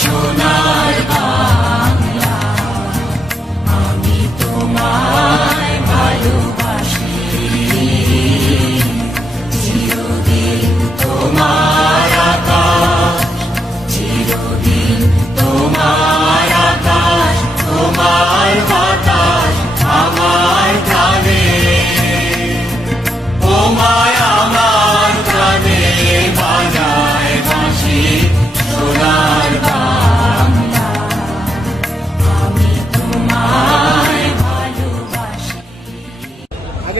সোনার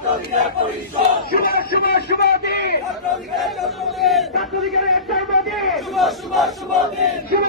শুভ শুভ শুভ দিন শুভ একটা দিন শুভ